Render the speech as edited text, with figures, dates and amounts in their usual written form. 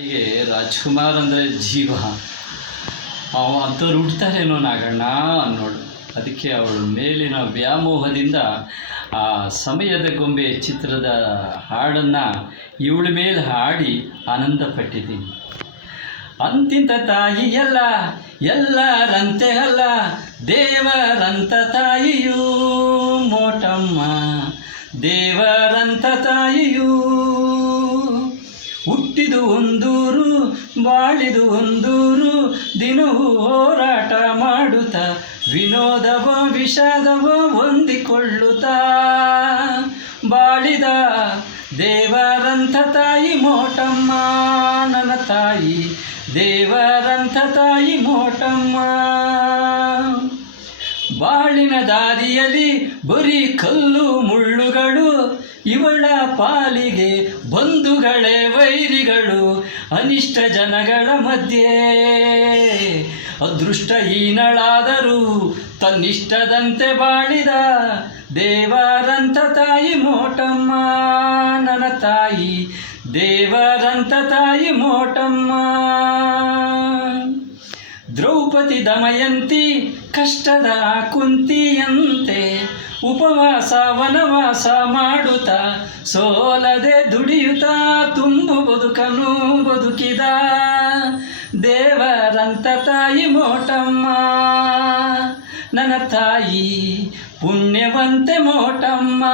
ಹೀಗೆ ರಾಜ್ಕುಮಾರ್ ಅಂದರೆ ಜೀವ. ಅಂಥವ್ರು ಹುಡ್ತಾರೇನೋ ನಾಗಣ್ಣ ಅನ್ನೋಳು. ಅದಕ್ಕೆ ಅವಳ ಮೇಲಿನ ವ್ಯಾಮೋಹದಿಂದ ಆ ಸಮಯದ ಗೊಂಬೆ ಚಿತ್ರದ ಹಾಡನ್ನು ಇವಳ ಮೇಲೆ ಹಾಡಿ ಆನಂದ ಪಟ್ಟಿದ್ದೀನಿ. ಅಂತಿಂತ ತಾಯಿ ಎಲ್ಲರಂತೆ ಅಲ್ಲ, ದೇವರಂತ ತಾಯಿಯೂ ಮೋಟಮ್ಮ, ದೇವರಂತ ತಾಯಿಯೂ. ಹುಟ್ಟಿದು ಒಂದೂರು, ಬಾಳಿದು ಒಂದೂರು, ದಿನವೂ ಹೋರಾಟ ಮಾಡುತ್ತಾ ವಿನೋದವೋ ವಿಷಾದವೋ ಹೊಂದಿಕೊಳ್ಳುತ್ತಾ ಬಾಳಿದ ದೇವರಂಥ ತಾಯಿ ಮೋಟಮ್ಮ, ನನ್ನ ತಾಯಿ ದೇವರಂಥ ತಾಯಿ ಮೋಟಮ್ಮ. ಬಾಳಿನ ದಾರಿಯಲ್ಲಿ ಬರೀ ಕಲ್ಲು ಮುಳ್ಳುಗಳು, ಇವಳ ಪಾಲಿಗೆ ಬಂಧುಗಳೇ ವೈರಿಗಳು. ಅನಿಷ್ಟ ಜನಗಳ ಮಧ್ಯೆ ಅದೃಷ್ಟಹೀನಳಾದರೂ ತನ್ನಿಷ್ಟದಂತೆ ಬಾಳಿದ ದೇವರಂಥ ತಾಯಿ ಮೋಟಮ್ಮ, ನನ್ನ ತಾಯಿ ದೇವರಂಥ ತಾಯಿ ಮೋಟಮ್ಮ. ದ್ರೌಪದಿ ದಮಯಂತಿ ಕಷ್ಟದ ಕುಂತಿಯಂತೆ ಉಪವಾಸ ವನವಾಸ ಮಾಡುತ್ತಾ ಸೋಲದೆ ದುಡಿಯುತ್ತಾ ತುಂಬು ಬದುಕನು ಬದುಕಿದ ದೇವರಂಥ ತಾಯಿ ಮೋಟಮ್ಮ, ನನ್ನ ತಾಯಿ ಪುಣ್ಯವಂತೆ ಮೋಟಮ್ಮ.